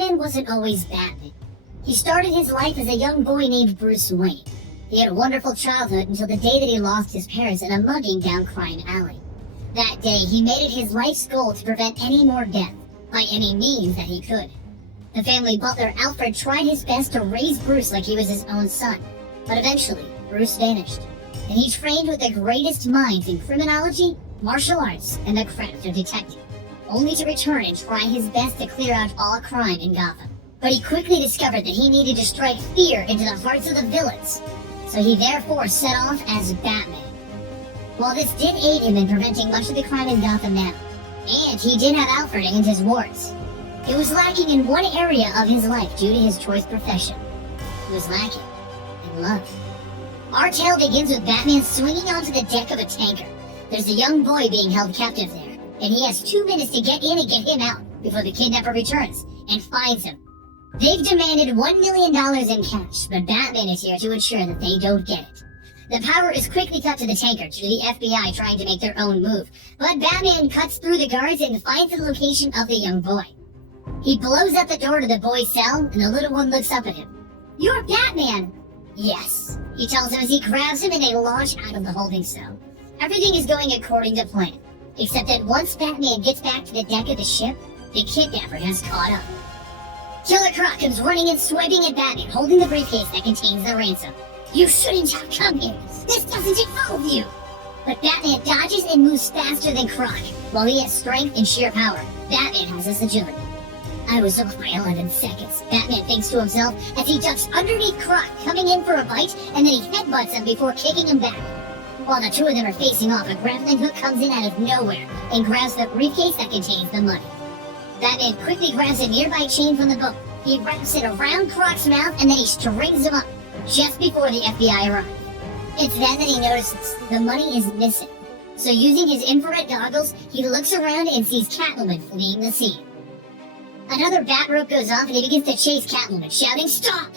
Batman wasn't always Batman. He started his life as a young boy named Bruce Wayne. He had a wonderful childhood until the day that he lost his parents in a mugging down Crime Alley. That day, he made it his life's goal to prevent any more death, by any means that he could. The family butler, Alfred, tried his best to raise Bruce like he was his own son, but eventually, Bruce vanished, and he trained with the greatest minds in criminology, martial arts, and the craft of detective, only to return and try his best to clear out all crime in Gotham. But he quickly discovered that he needed to strike fear into the hearts of the villains, so he therefore set off as Batman. While this did aid him in preventing much of the crime in Gotham now, and he did have Alfred and his wards, it was lacking in one area of his life due to his choice profession. It was lacking in love. Our tale begins with Batman swinging onto the deck of a tanker. There's a young boy being held captive there, and he has 2 minutes to get in and get him out before the kidnapper returns and finds him. They've demanded $1 million in cash, but Batman is here to ensure that they don't get it. The power is quickly cut to the tanker due to the FBI trying to make their own move, but Batman cuts through the guards and finds the location of the young boy. He blows up the door to the boy's cell, and the little one looks up at him. "You're Batman!" "Yes," he tells him as he grabs him and they launch out of the holding cell. Everything is going according to plan, except that once Batman gets back to the deck of the ship, the kidnapper has caught up. Killer Croc comes running and swiping at Batman, holding the briefcase that contains the ransom. "You shouldn't have come here. This doesn't involve you." But Batman dodges and moves faster than Croc. While he has strength and sheer power, Batman has his agility. "I was off by 11 seconds, Batman thinks to himself as he ducks underneath Croc, coming in for a bite, and then he headbutts him before kicking him back. While the two of them are facing off, a grappling hook comes in out of nowhere and grabs the briefcase that contains the money. Batman quickly grabs a nearby chain from the boat. He wraps it around Croc's mouth and then he strings him up, just before the FBI arrive. It's then that he notices the money is missing. So using his infrared goggles, he looks around and sees Catwoman fleeing the scene. Another bat rope goes off and he begins to chase Catwoman, shouting, "Stop!"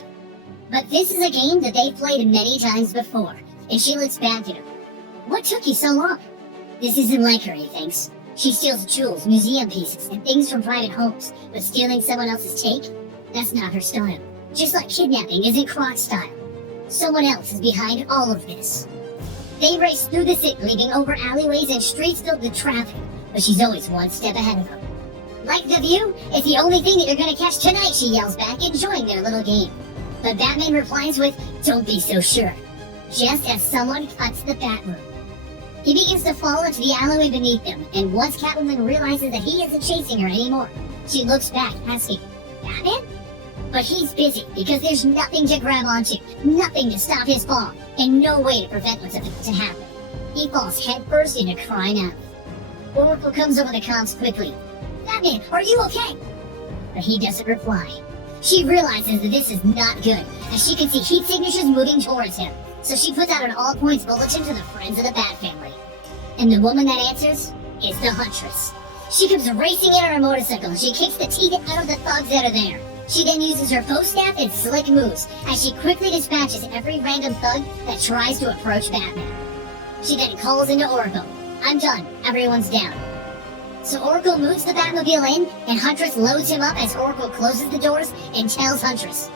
But this is a game that they've played many times before, and she looks back at him. "What took you so long?" This isn't like her, he thinks. She steals jewels, museum pieces, and things from private homes, but stealing someone else's take? That's not her style. Just like kidnapping isn't Croc's style. Someone else is behind all of this. They race through the city, leaving over alleyways and streets filled with traffic, but she's always one step ahead of them. "Like the view? It's the only thing that you're gonna catch tonight," she yells back, enjoying their little game. But Batman replies with, "Don't be so sure," just as someone cuts the bat rope. He begins to fall into the alleyway beneath them, and once Catwoman realizes that he isn't chasing her anymore, she looks back, asking, "Batman?" But he's busy, because there's nothing to grab onto, nothing to stop his fall, and no way to prevent what's about to happen. He falls headfirst into Crime Alley. Oracle comes over the comms quickly. "Batman, are you okay?" But he doesn't reply. She realizes that this is not good, as she can see heat signatures moving towards him, so she puts out an all-points bulletin to the friends of the Bat family. And the woman that answers is the Huntress. She comes racing in on her motorcycle, and she kicks the teeth out of the thugs that are there. She then uses her bow staff and slick moves, as she quickly dispatches every random thug that tries to approach Batman. She then calls into Oracle. "I'm done. Everyone's down." So Oracle moves the Batmobile in, and Huntress loads him up as Oracle closes the doors and tells Huntress,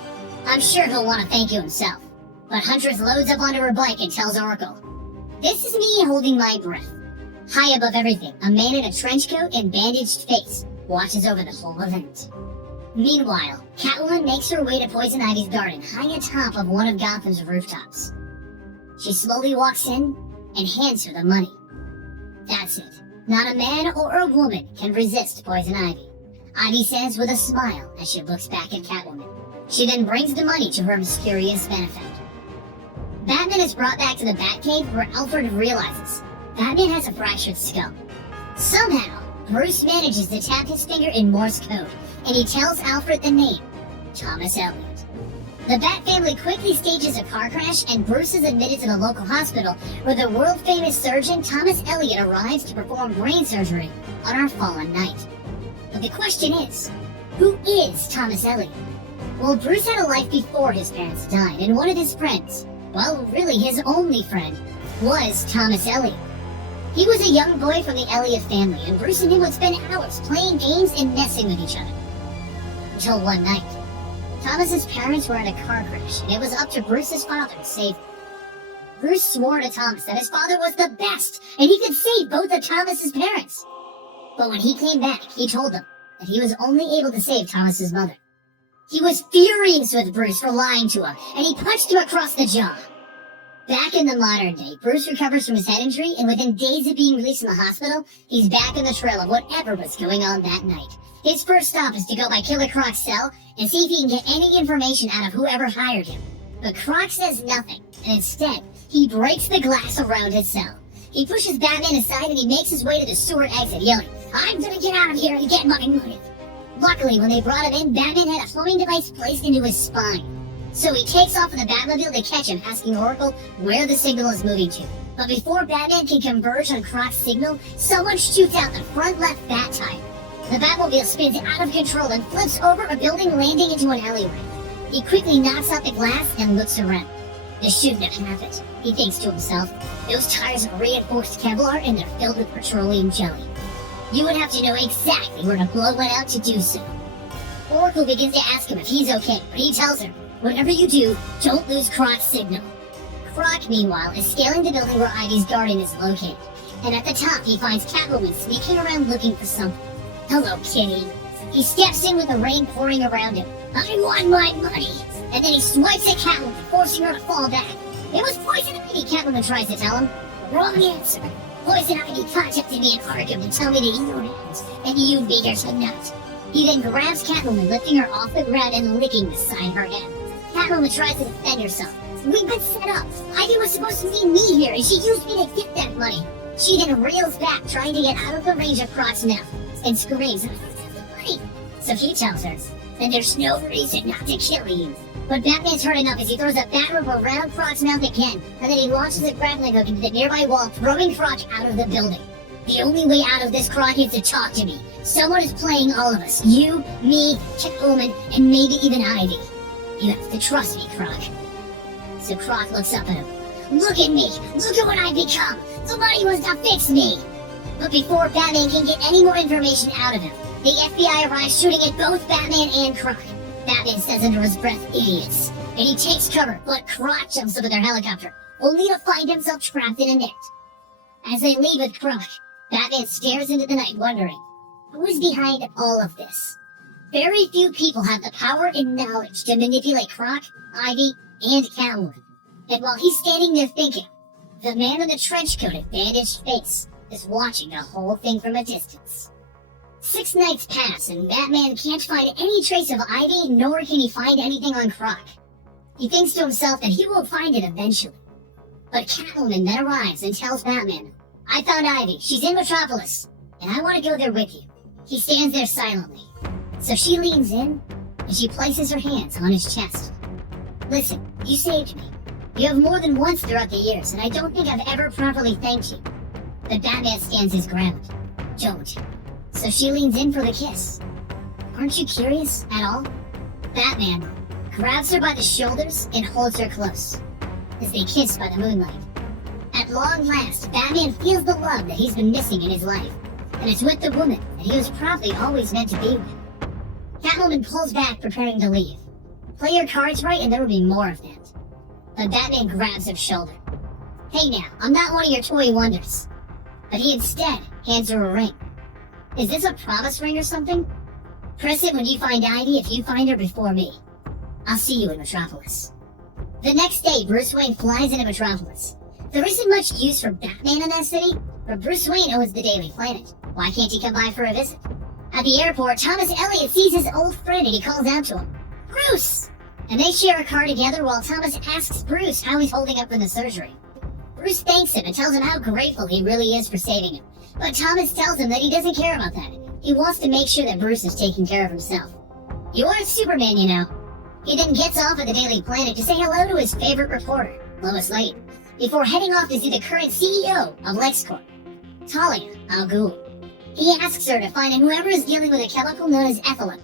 "I'm sure he'll want to thank you himself." But Huntress loads up onto her bike and tells Oracle, "This is me holding my breath." High above everything, a man in a trench coat and bandaged face watches over the whole event. Meanwhile, Catwoman makes her way to Poison Ivy's garden, high atop of one of Gotham's rooftops. She slowly walks in and hands her the money. That's it. Not a man or a woman can resist Poison Ivy, Ivy says with a smile as she looks back at Catwoman. She then brings the money to her mysterious benefactor. Batman is brought back to the Batcave where Alfred realizes Batman has a fractured skull. Somehow, Bruce manages to tap his finger in Morse code, and he tells Alfred the name, Thomas Elliot. The Bat family quickly stages a car crash, and Bruce is admitted to the local hospital where the world-famous surgeon Thomas Elliot arrives to perform brain surgery on our fallen knight. But the question is, who is Thomas Elliot? Well, Bruce had a life before his parents died, and one of his friends, well, really his only friend, was Thomas Elliot. He was a young boy from the Elliot family, and Bruce and him would spend hours playing games and messing with each other. Until one night, Thomas's parents were in a car crash, and it was up to Bruce's father to save them. Bruce swore to Thomas that his father was the best, and he could save both of Thomas's parents. But when he came back, he told them that he was only able to save Thomas's mother. He was furious with Bruce for lying to him, and he punched him across the jaw. Back in the modern day, Bruce recovers from his head injury, and within days of being released from the hospital, he's back in the trail of whatever was going on that night. His first stop is to go by Killer Croc's cell and see if he can get any information out of whoever hired him. But Croc says nothing, and instead, he breaks the glass around his cell. He pushes Batman aside and he makes his way to the sewer exit, yelling, "I'm gonna get out of here and get my money." Luckily, when they brought him in, Batman had a homing device placed into his spine. So he takes off in the Batmobile to catch him, asking Oracle where the signal is moving to. But before Batman can converge on Croc's signal, someone shoots out the front left bat tire. The Batmobile spins out of control and flips over a building, landing into an alleyway. He quickly knocks out the glass and looks around. This shouldn't have happened, he thinks to himself. Those tires are reinforced Kevlar and they're filled with petroleum jelly. You would have to know exactly where to blow one out to do so. Oracle begins to ask him if he's okay, but he tells her, "Whatever you do, don't lose Croc's signal." Croc, meanwhile, is scaling the building where Ivy's garden is located, and at the top he finds Catwoman sneaking around looking for something. "Hello, kitty." He steps in with the rain pouring around him. "I want my money!" And then he swipes at Catwoman, forcing her to fall back. "It was Poison Ivy," Catwoman tries to tell him. "Wrong answer. Poison Ivy contacted me in Arkham to tell me to eat your hands, and you beggars would not." He then grabs Catwoman, lifting her off the ground and licking beside her head. Catwoman tries to defend herself. "We've been set up. Ivy was supposed to be me here, and she used me to get that money." She then reels back, trying to get out of the range of Croc's mouth, and screams, "I don't have the money." So he tells her, "Then there's no reason not to kill you." But Batman's hurt enough as he throws a bat rope around Croc's mouth again, and then he launches a grappling hook into the nearby wall, throwing Croc out of the building. "The only way out of this, Croc, is to talk to me. Someone is playing all of us. You, me, Catwoman, and maybe even Ivy. You have to trust me, Croc." So Croc looks up at him. "Look at me! Look at what I've become! The money was to fix me!" But before Batman can get any more information out of him, the FBI arrives, shooting at both Batman and Croc. Batman says under his breath, "Idiots," and he takes cover, but Croc jumps up in their helicopter, only to find himself trapped in a net. As they leave with Croc, Batman stares into the night, wondering, who is behind all of this? Very few people have the power and knowledge to manipulate Croc, Ivy, and Catwoman. And while he's standing there thinking, the man in the trench coat and bandaged face is watching the whole thing from a distance. 6 nights pass, and Batman can't find any trace of Ivy, nor can he find anything on Croc. He thinks to himself that he will find it eventually. But Catwoman then arrives and tells Batman, "I found Ivy. She's in Metropolis, and I want to go there with you." He stands there silently. So she leans in, and she places her hands on his chest. "Listen, you saved me. You have more than once throughout the years, and I don't think I've ever properly thanked you." But Batman stands his ground. "Don't." So she leans in for the kiss. Aren't you curious at all? Batman grabs her by the shoulders and holds her close as they kiss by the moonlight. At long last, Batman feels the love that he's been missing in his life, and it's with the woman that he was probably always meant to be with. Catwoman pulls back, preparing to leave. Play your cards right and there will be more of that. But Batman grabs her shoulder. "Hey now, I'm not one of your toy wonders." But he instead hands her a ring. "Is this a promise ring or something? Press it when you find Ivy if you find her before me. I'll see you in Metropolis." The next day, Bruce Wayne flies into Metropolis. There isn't much use for Batman in that city, but Bruce Wayne owns the Daily Planet. Why can't he come by for a visit? At the airport, Thomas Elliot sees his old friend and he calls out to him, "Bruce!" And they share a car together while Thomas asks Bruce how he's holding up in the surgery. Bruce thanks him and tells him how grateful he really is for saving him. But Thomas tells him that he doesn't care about that. He wants to make sure that Bruce is taking care of himself. "You aren't Superman, you know." He then gets off at the Daily Planet to say hello to his favorite reporter, Lois Lane, before heading off to see the current CEO of LexCorp, Talia al Ghul. He asks her to find whoever is dealing with a chemical known as ethylene.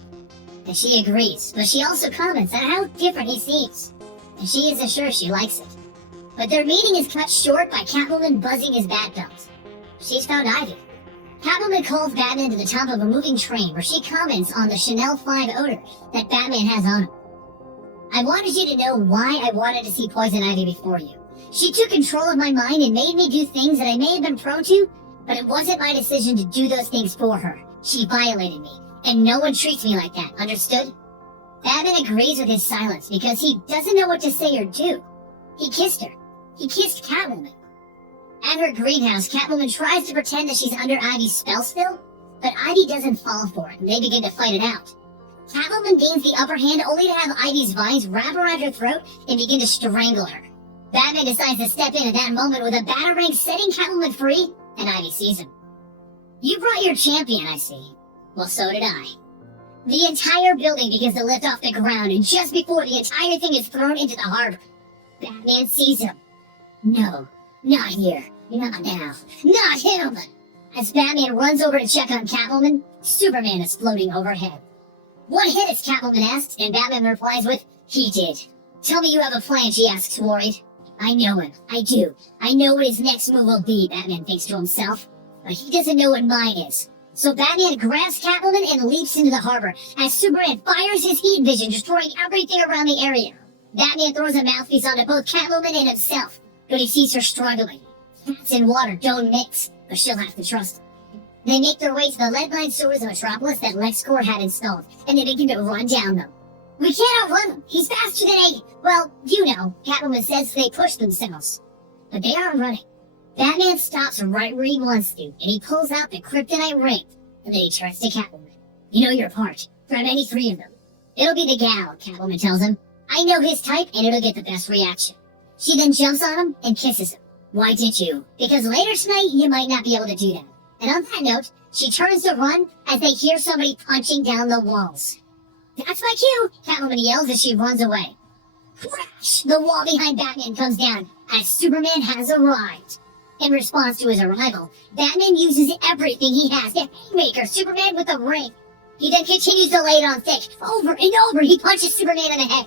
And she agrees, but she also comments on how different he seems. And she isn't sure she likes it. But their meeting is cut short by Catwoman buzzing his bat belt. She's found Ivy. Catwoman calls Batman to the top of a moving train where she comments on the Chanel 5 odor that Batman has on him. I wanted you to know why I wanted to see Poison Ivy before you. She took control of my mind and made me do things that I may have been prone to, but it wasn't my decision to do those things for her. She violated me, and no one treats me like that, understood? Batman agrees with his silence because he doesn't know what to say or do. He kissed her. He kissed Catwoman. At her greenhouse, Catwoman tries to pretend that she's under Ivy's spell still, but Ivy doesn't fall for it, and they begin to fight it out. Catwoman gains the upper hand only to have Ivy's vines wrap around her throat and begin to strangle her. Batman decides to step in at that moment with a batarang, setting Catwoman free, and Ivy sees him. You brought your champion, I see. Well, so did I. The entire building begins to lift off the ground, and just before the entire thing is thrown into the harbor, Batman sees him. No, not here. Not now. Not him! As Batman runs over to check on Catwoman, Superman is floating overhead. What hit us? Catwoman asks, and Batman replies with, he did. Tell me you have a plan, she asks, worried. I know him. I do. I know what his next move will be, Batman thinks to himself. But he doesn't know what mine is. So Batman grabs Catwoman and leaps into the harbor, as Superman fires his heat vision, destroying everything around the area. Batman throws a mouthpiece onto both Catwoman and himself, but he sees her struggling. Cats and water don't mix, but she'll have to trust him. They make their way to the lead-lined sewers of Metropolis that LexCorp had installed, and they begin to run down them. We can't outrun him. He's faster than well, you know, Catwoman says they push themselves. But they aren't running. Batman stops right where he wants to, and he pulls out the kryptonite ring, and then he turns to Catwoman. You know your part. Grab any three of them. It'll be the gal, Catwoman tells him. I know his type, and it'll get the best reaction. She then jumps on him and kisses him. Why did you? Because later tonight, you might not be able to do that. And on that note, she turns to run as they hear somebody punching down the walls. That's my cue, Catwoman yells as she runs away. Crash! The wall behind Batman comes down as Superman has arrived. In response to his arrival, Batman uses everything he has to haymaker Superman with a ring. He then continues to lay it on thick. Over and over, he punches Superman in the head.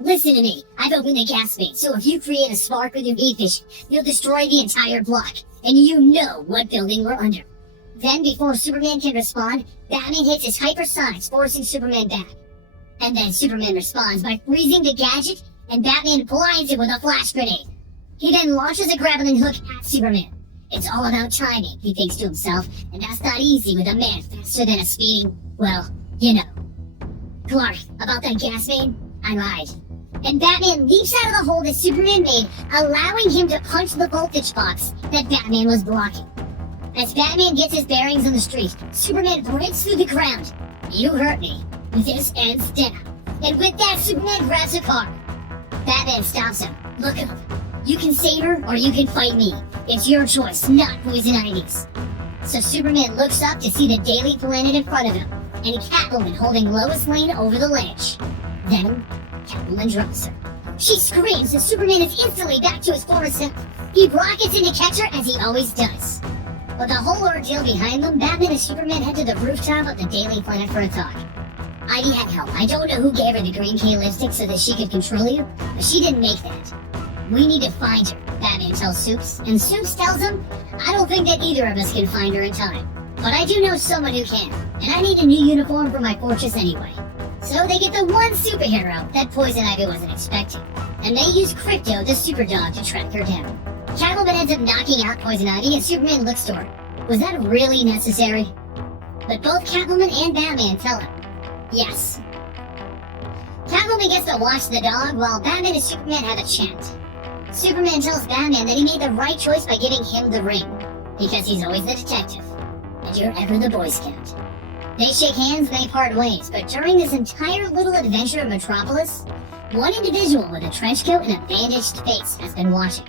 Listen to me. I've opened the gas main, so if you create a spark with your heat vision, you'll destroy the entire block, and you know what building we're under. Then, before Superman can respond, Batman hits his hypersonics, forcing Superman back. And then Superman responds by freezing the gadget, and Batman blinds it with a flash grenade. He then launches a grappling hook at Superman. It's all about timing, he thinks to himself, and that's not easy with a man faster than a speeding, well, you know. Clark, about that gas main, I lied. And Batman leaps out of the hole that Superman made, allowing him to punch the voltage box that Batman was blocking. As Batman gets his bearings on the street, Superman breaks through the ground. You hurt me. This ends down. And with that, Superman grabs a car. Batman stops him. Look up. You can save her, or you can fight me. It's your choice, not Poison Ivy's. So Superman looks up to see the Daily Planet in front of him, and Catwoman holding Lois Lane over the ledge. Then, Catwoman drops her. She screams, and Superman is instantly back to his former self. He rockets in to catch her, as he always does. With the whole ordeal behind them, Batman and Superman head to the rooftop of the Daily Planet for a talk. Ivy had help. I don't know who gave her the green K lipstick so that she could control you, but she didn't make that. We need to find her, Batman tells Supes, and Supes tells him, I don't think that either of us can find her in time. But I do know someone who can, and I need a new uniform for my fortress anyway. So they get the one superhero that Poison Ivy wasn't expecting, and they use Crypto, the superdog, to track her down. Catwoman ends up knocking out Poison Ivy, and Superman looks to her. Was that really necessary? But both Catwoman and Batman tell him, yes. Catwoman gets to watch the dog while Batman and Superman have a chat. Superman tells Batman that he made the right choice by giving him the ring, because he's always the detective, and you're ever the Boy Scout. They shake hands and they part ways, but during this entire little adventure in Metropolis, one individual with a trench coat and a bandaged face has been watching.